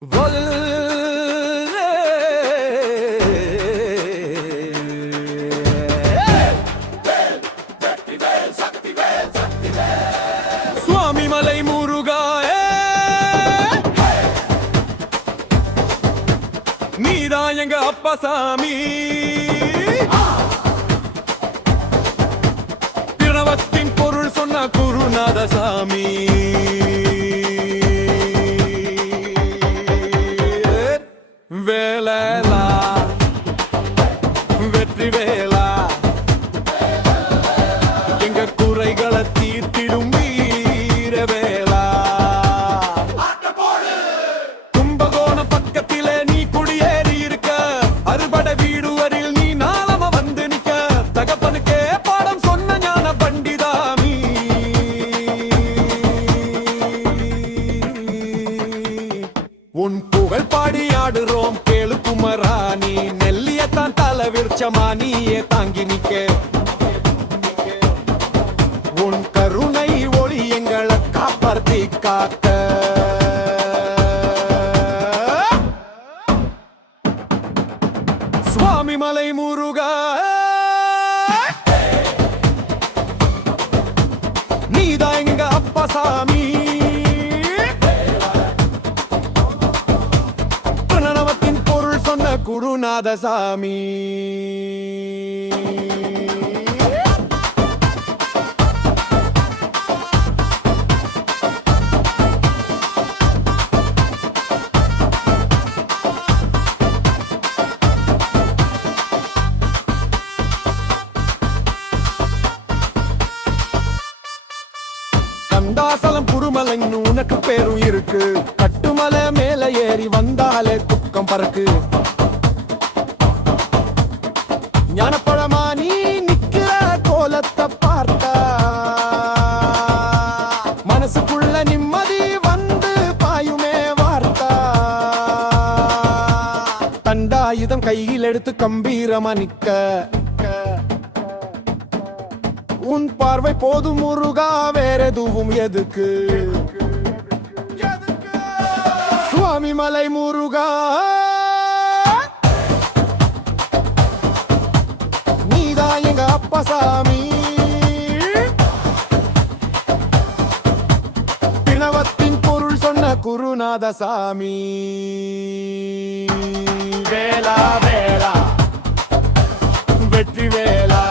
சுவாமி மலை முருகா நீதான் எங்க அப்பா சாமி. பிரணவத்தின் பொருள் சொன்ன குருநாத சாமி. வேலா வெற்றி வேலா எங்க குறைகளை தீர்த்திடும் வீர வேலா. கும்பகோணம் பக்கத்திலே நீ குடியேறி இருக்க, அறுபடை வீடுவரில் நீ நாளம வந்து நிக்க. தகப்பனுக்கே பாடம் சொன்ன ஞான பண்டிதாமி. உன் புகழ் பாடி ஆடுறோம் கேளு குமராணி. நெல்லியத்தான் தலை விருச்சமா நீயே தாங்கி நிக்க. உன் கருணை ஒளி எங்களை காப்பாற்றி காக்க. சுவாமி மலை முருகா நீதான் எங்க அப்பா சாமி. பிரணவத்தின் பொருள் சொன்ன குருநாத சாமி. கண்டாசலம் குருமலைன்னு உனக்கு பேரும் இருக்கு. கட்டுமலை மேல ஏறி வந்தாலே துக்கம் பறக்கு. ஞானப்பழமா நீ நிக்கிற கோலத்தை பார்த்தா மனசுக்குள்ள நிம்மதி வந்து பாயுமே வார்த்தா. தண்டாயுதம் கையில் எடுத்து கம்பீரமா நிக்க. உன் பார்வை போதும் முருகா வேற எதுவும் எதுக்கு. சுவாமி மலை முருகா நீதான் எங்க அப்பா சாமி. பிரணவத்தின் பொருள் சொன்ன குருநாத சாமி. வேலா வேலா வெற்றி வேலா.